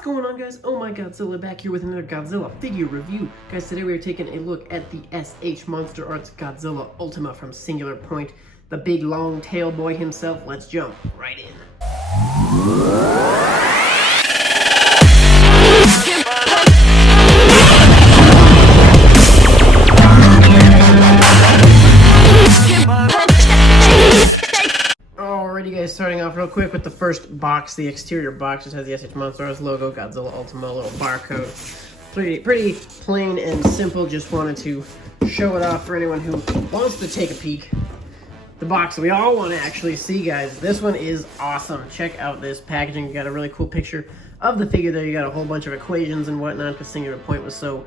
What's going on, guys? Oh my Godzilla, back here with another Godzilla figure review. Guys, today we are taking a look at the MonsterArts Godzilla Ultima from Singular Point. The big long tail boy himself. Let's jump right in. Alrighty guys, starting off real quick with the first box. The exterior box just has the MonsterArts logo, Godzilla Ultima, little barcode. Pretty plain and simple. Just wanted to show it off for anyone who wants to take a peek. The box that we all want to actually see, guys. This one is awesome. Check out this packaging. You got a really cool picture of the figure there. You got a whole bunch of equations and whatnot because Singular Point was so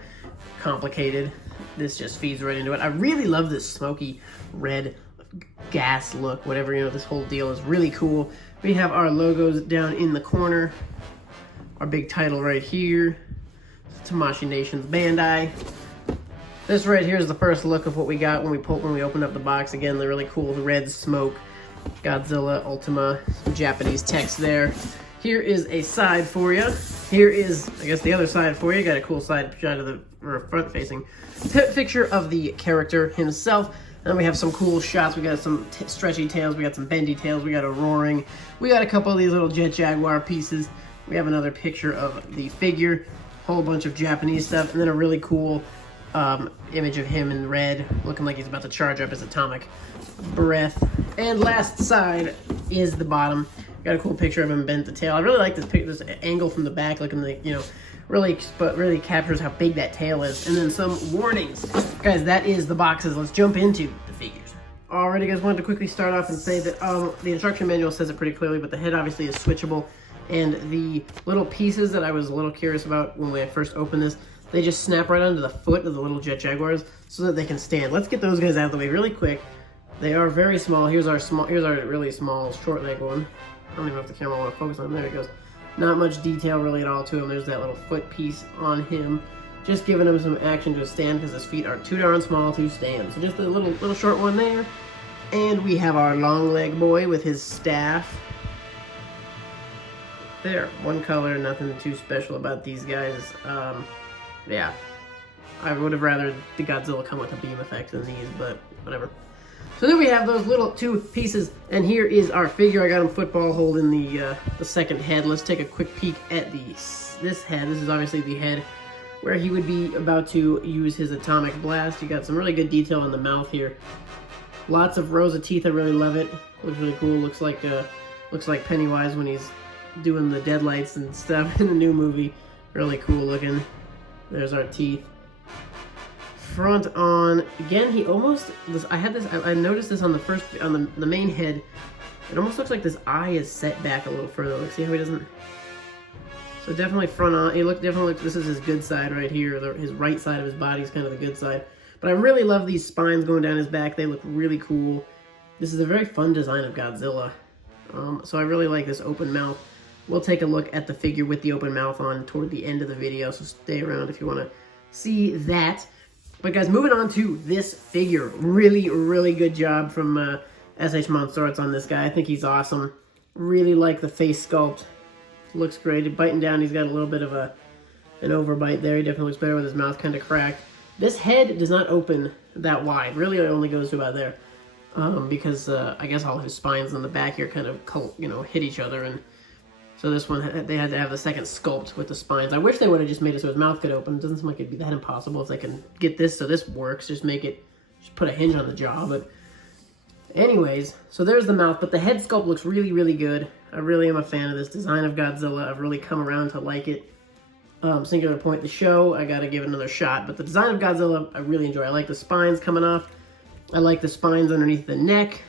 complicated. This just feeds right into it. I really love this smoky red gas look, whatever, you know, this whole deal is really cool. We have our logos down in the corner, our big title right here, Tamashii Nations Bandai. This right here is the first look of what we got when we opened up the box. Again, the really cool red smoke, Godzilla Ultima, some Japanese text there. Here is a side for you. Here is, I guess, the other side for you. Got a cool side shot of the, or front facing picture of the character himself. Then we have some cool shots. We got some stretchy tails. We got some bendy tails. We got a roaring. We got a couple of these little Jet Jaguar pieces. We have another picture of the figure. Whole bunch of Japanese stuff. And then a really cool image of him in red, looking like he's about to charge up his atomic breath. And last side is the bottom. Got a cool picture of him bent the tail. I really like this angle from the back, looking like, you know, really captures how big that tail is. And then some warnings. Guys, that is the boxes. Let's jump into the figures. Alrighty, guys, wanted to quickly start off and say that the instruction manual says it pretty clearly, but the head obviously is switchable. And the little pieces that I was a little curious about when we first opened this, they just snap right onto the foot of the little Jet Jaguars so that they can stand. Let's get those guys out of the way really quick. They are very small. Here's our really small short leg one. I don't even know if the camera will focus on. There it goes. Not much detail really at all to him. There's that little foot piece on him. Just giving him some action to stand because his feet are too darn small to stand. So just a little short one there. And we have our long leg boy with his staff. There, one color, nothing too special about these guys. Yeah, I would have rather the Godzilla come with a beam effect than these, but whatever. So then we have those little two pieces, and here is our figure. I got him football holding the second head. Let's take a quick peek at this head. This is obviously the head where he would be about to use his atomic blast. You got some really good detail on the mouth here. Lots of rows of teeth. I really love it. Looks really cool. Looks like Pennywise when he's doing the deadlights and stuff in the new movie. Really cool looking. There's our teeth. Front on again. He almost. I noticed this on the main head. It almost looks like this eye is set back a little further. Let's see how he doesn't. So definitely front on. This is his good side right here. His right side of his body is kind of the good side. But I really love these spines going down his back. They look really cool. This is a very fun design of Godzilla. So I really like this open mouth. We'll take a look at the figure with the open mouth on toward the end of the video, so stay around if you want to see that. But guys, moving on to this figure. Really good job from MonsterArts on this guy. I think he's awesome. Really like the face sculpt. Looks great. Biting down, he's got a little bit of an overbite there. He definitely looks better with his mouth kind of cracked. This head does not open that wide. Really, it only goes to about there. Because I guess all his spines on the back here kind of, you know, hit each other, and so this one, they had to have the second sculpt with the spines. I wish they would have just made it so his mouth could open. It doesn't seem like it'd be that impossible if they can get this so this works. Just put a hinge on the jaw. But anyways, so there's the mouth. But the head sculpt looks really good. I really am a fan of this design of Godzilla. I've really come around to like it. Singular Point, the show, I gotta give it another shot. But the design of Godzilla, I really enjoy. I like the spines coming off. I like the spines underneath the neck.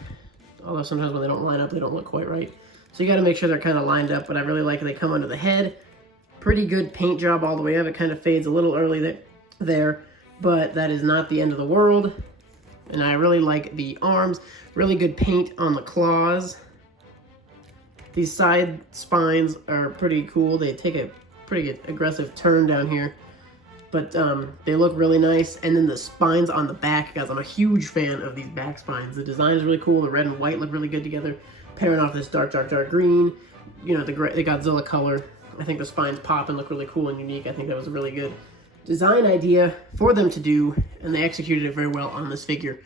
Although sometimes when they don't line up, they don't look quite right. So you got to make sure they're kind of lined up, but I really like they come under the head. Pretty good paint job all the way up. It kind of fades a little early there, but that is not the end of the world. And I really like the arms. Really good paint on the claws. These side spines are pretty cool. They take a pretty aggressive turn down here, but they look really nice. And then the spines on the back, guys, I'm a huge fan of these back spines. The design is really cool. The red and white look really good together. Pairing off this dark green, you know, the Godzilla color I think the spines pop and look really cool and unique. I think that was a really good design idea for them to do, and they executed it very well on this figure.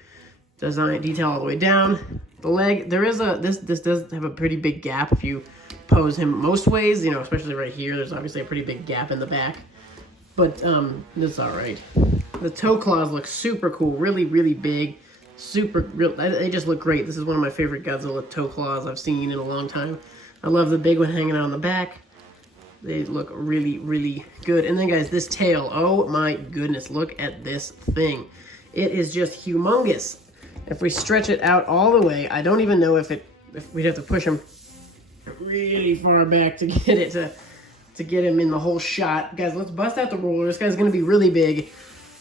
Design detail all the way down. The leg, there is this does have a pretty big gap if you pose him most ways, you know, especially right here. There's obviously a pretty big gap in the back, but it's all right. The toe claws look super cool, really, really big, they just look great. This is one of my favorite Godzilla toe claws I've seen in a long time. I love the big one hanging out on the back. They look really, really good. And then, guys, this tail, oh my goodness, look at this thing. It is just humongous. If we stretch it out all the way, I don't even know if we'd have to push him really far back to get it to get him in the whole shot. Guys, let's bust out the ruler. This guy's gonna be really big,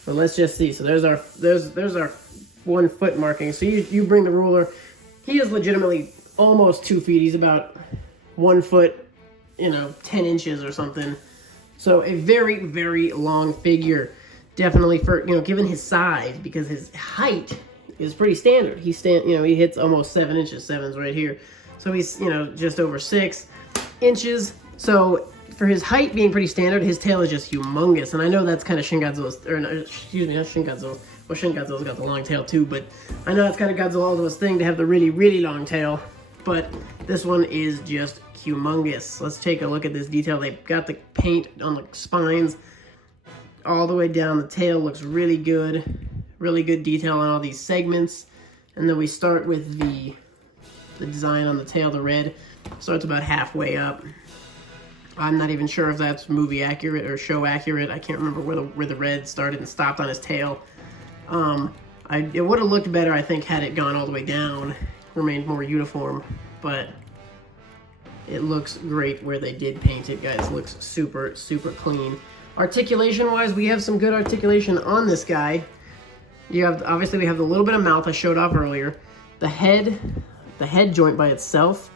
but let's just see. So there's our 1 foot marking. So you bring the ruler. He is legitimately almost 2 feet. He's about 1 foot, 10 inches or something. So a very, very long figure. Definitely for, given his size, because his height is pretty standard. He hits almost 7 inches. 7's right here. So he's, just over 6 inches. So for his height being pretty standard, his tail is just humongous. And I know that's kind of Shin Godzilla's, or no, excuse me, not Shin Godzilla. Well, Shin Godzilla's got the long tail too, but I know that's kind of Godzilla Ultima's thing to have the really, really long tail. But this one is just humongous. Let's take a look at this detail. They've got the paint on the spines all the way down. The tail looks really good. Really good detail on all these segments. And then we start with the design on the tail. The red starts about halfway up. I'm not even sure if that's movie accurate or show accurate. I can't remember where the red started and stopped on his tail. It would have looked better, I think, had it gone all the way down, remained more uniform, but it looks great where they did paint it, guys. It looks super, super clean. Articulation-wise, we have some good articulation on this guy. Obviously, we have the little bit of mouth I showed off earlier. The head joint by itself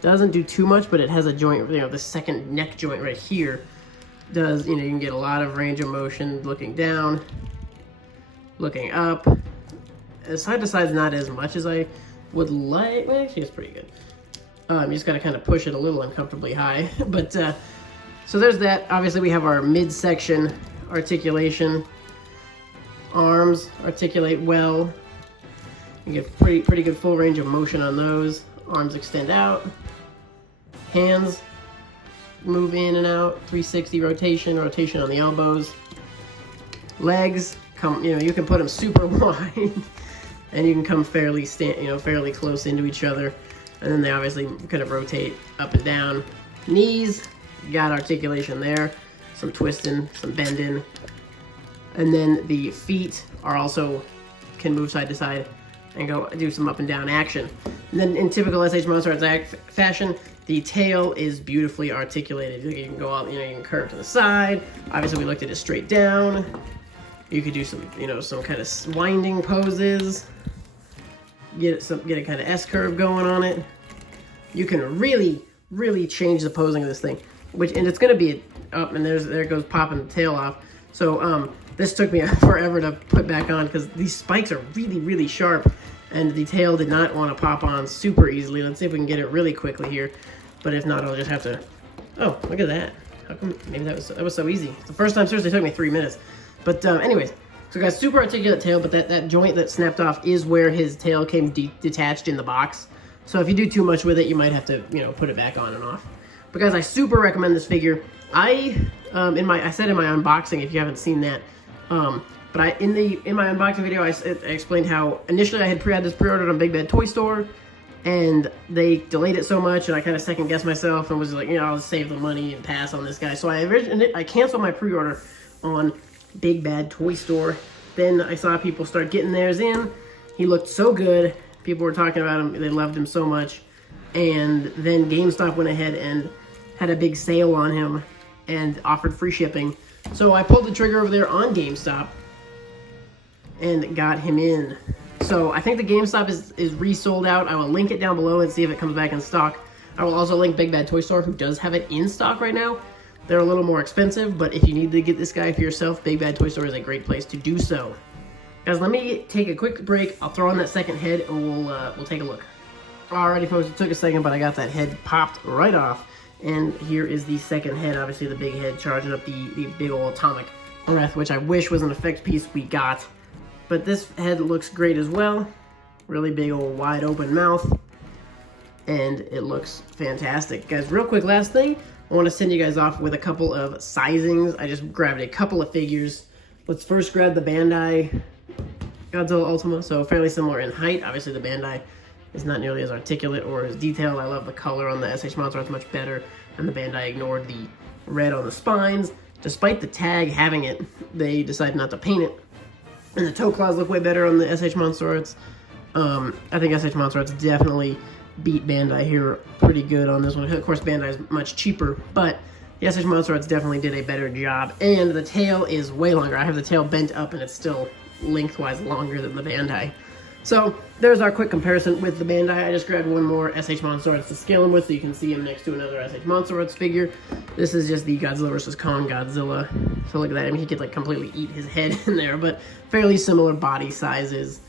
doesn't do too much, but it has a joint, the second neck joint right here does, you can get a lot of range of motion looking down, looking up. Side to side is not as much as I would like. Well, actually, it's pretty good. You just got to kind of push it a little uncomfortably high. But, so there's that. Obviously, we have our midsection articulation. Arms articulate well. You get pretty good full range of motion on those. Arms extend out. Hands move in and out. 360 rotation on the elbows. Legs come, you can put them super wide, and you can come fairly close into each other. And then they obviously kind of rotate up and down. Knees, got articulation there. Some twisting, some bending. And then the feet are also, can move side to side and go do some up and down action. And then in typical SH MonsterArts fashion, the tail is beautifully articulated. You can go out, you can curve to the side. Obviously, we looked at it straight down. You could do some, some kind of winding poses. Get a kind of S-curve going on it. You can really, really change the posing of this thing. And it's going to be up, and there it goes popping the tail off. So this took me forever to put back on because these spikes are really, really sharp, and the tail did not want to pop on super easily. Let's see if we can get it really quickly here. But if not, I'll just have to... Oh, look at that. How come? Maybe that was so easy. The first time, seriously, took me 3 minutes. But anyways, so guys, super articulate tail, but that joint that snapped off is where his tail came detached in the box. So if you do too much with it, you might have to, put it back on and off. But guys, I super recommend this figure. I said in my unboxing, if you haven't seen that, but in my unboxing video, I explained how initially I had this pre-ordered on BigBadToyStore, and they delayed it so much, and I kind of second guessed myself and was like, I'll save the money and pass on this guy. So I canceled my pre-order on BigBadToyStore. Then I saw people start getting theirs in. He looked so good. People were talking about him. They loved him so much. And then GameStop went ahead and had a big sale on him and offered free shipping. So I pulled the trigger over there on GameStop and got him in. So I think the GameStop is resold out. I will link it down below and see if it comes back in stock. I will also link BigBadToyStore, who does have it in stock right now. They're a little more expensive, but if you need to get this guy for yourself, BigBadToyStore is a great place to do so. Guys, let me take a quick break. I'll throw on that second head and we'll take a look. Alrighty, folks, it took a second, but I got that head popped right off. And here is the second head, obviously the big head charging up the big old atomic breath, which I wish was an effect piece we got. But this head looks great as well. Really big old wide open mouth. And it looks fantastic. Guys, real quick, last thing. I want to send you guys off with a couple of sizings. I just grabbed a couple of figures. Let's first grab the Bandai Godzilla Ultima. So fairly similar in height. Obviously the Bandai is not nearly as articulate or as detailed. I love the color on the SH MonsterArts much better. And the Bandai ignored the red on the spines. Despite the tag having it, they decided not to paint it. And the toe claws look way better on the SH MonsterArts. I think SH MonsterArts definitely beat Bandai here pretty good on this one. Of course, Bandai is much cheaper, but the SH MonsterArts definitely did a better job. And the tail is way longer. I have the tail bent up, and it's still lengthwise longer than the Bandai. So there's our quick comparison with the Bandai. I just grabbed one more SH MonsterArts to scale him with, so you can see him next to another SH MonsterArts figure. This is just the Godzilla vs. Kong Godzilla. So look at that. I mean, he could like completely eat his head in there, but fairly similar body sizes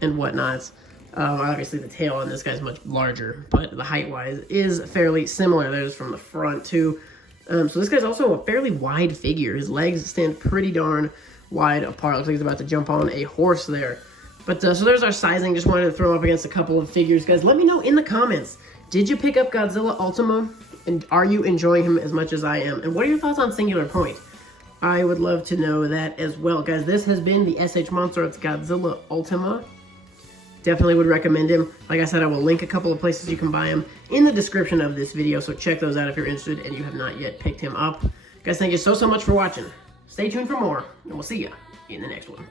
and whatnot. Obviously the tail on this guy's much larger, but the height-wise is fairly similar. There's from the front too. So this guy's also a fairly wide figure. His legs stand pretty darn wide apart. Looks like he's about to jump on a horse there. But so there's our sizing. Just wanted to throw up against a couple of figures. Guys, let me know in the comments. Did you pick up Godzilla Ultima? And are you enjoying him as much as I am? And what are your thoughts on Singular Point? I would love to know that as well. Guys, this has been the SH MonsterArts Godzilla Ultima. Definitely would recommend him. Like I said, I will link a couple of places you can buy him in the description of this video, so check those out if you're interested and you have not yet picked him up. Guys, thank you so much for watching. Stay tuned for more, and we'll see you in the next one.